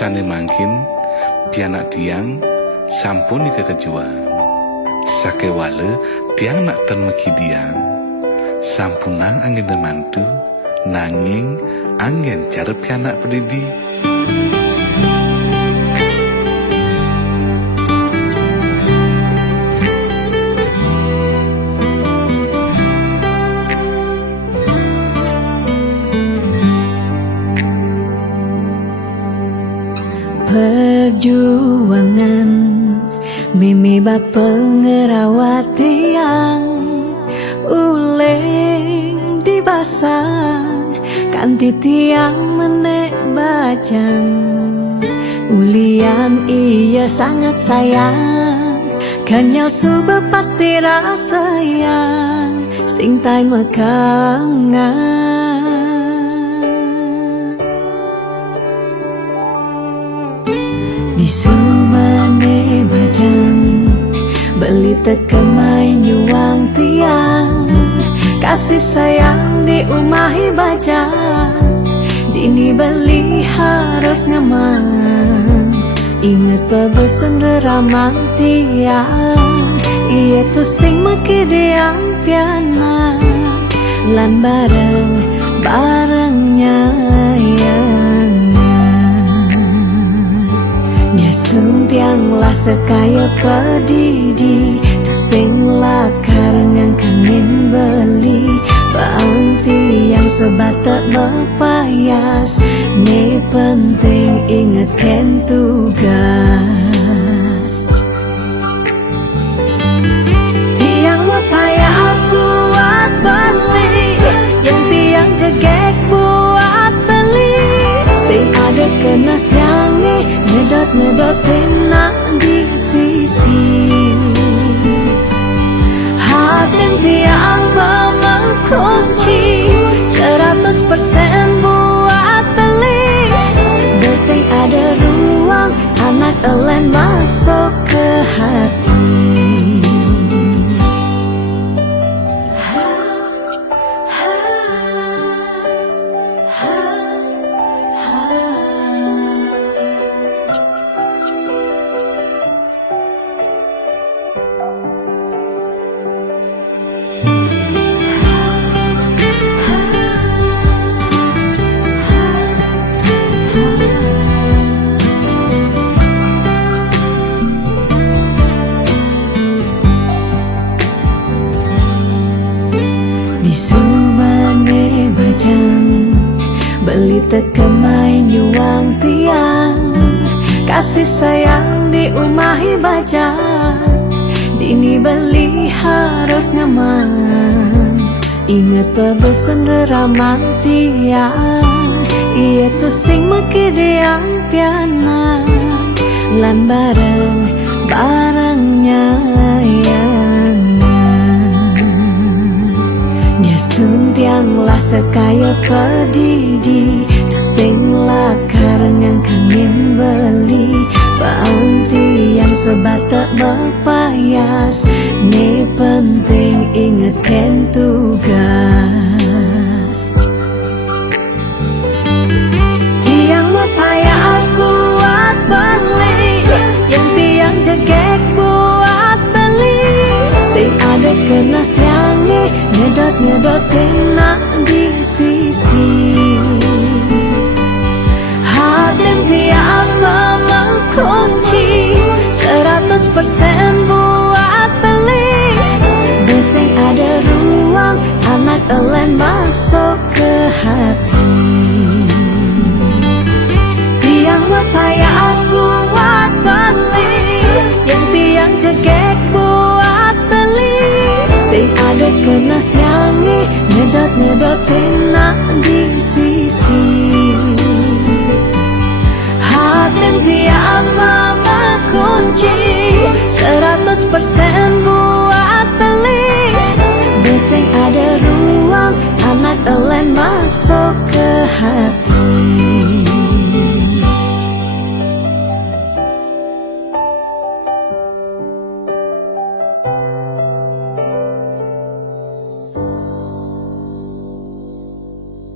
Sane mangkin pianak tiang sampun ika kejuang. Sake wale tiang nak ten meki diang. Sampunang angin mantu nanging angin cara pianak pedidi. Perjuangan mimi bapa ngerawat tiang uleng dibasang kanti tiang menek bajang ulian iya sangat sayang kanya suba pasti rasa yang sing tai mekangan. Di sumane bajang beli tekemai nyuang tiang kasih sayang di umahi bajang dini beli harus nyaman inget pebesen ramang tiang iya tu sing meki diang piana lan bareng-barengnya tiang lah sekaya pedidi tu sing lah karengan kangen beli bangti yang sebatak berpayas ne penting ingatkan tugas tiang berpayas buat beli yang tiang jegek buat beli sing ada kena tiang ngedotin nak di sisi hati tiang mengunci 100% buat beli desing ada ruang anak elen masuk ke hati. Di sumane bajang beli tekemai nyuang tiang kasih sayang di umahi bajang dini beli harus nyaman inget pebesen ramang tiang iya tu sing meki diang piana lan bareng-barengnya tiang lah sekaya pedidi tu sing lah karengan kangen beli bangti yang sebatak berpayas ne penting ingatkan tugas tiang berpayas buat beli yang tiang jegek buat beli sing ada kena tiangi ngedotin nak di sisi hati tiang mengunci 100% buat beli desing ada ruang anak elen masuk ke hati tiang berpayas buat beli yang tiang jegek buat beli sing ada kena tiangi ngedotin nak di sisi hati tiang mengunci 100% buat beli desing ada ruang anak elen masuk ke hati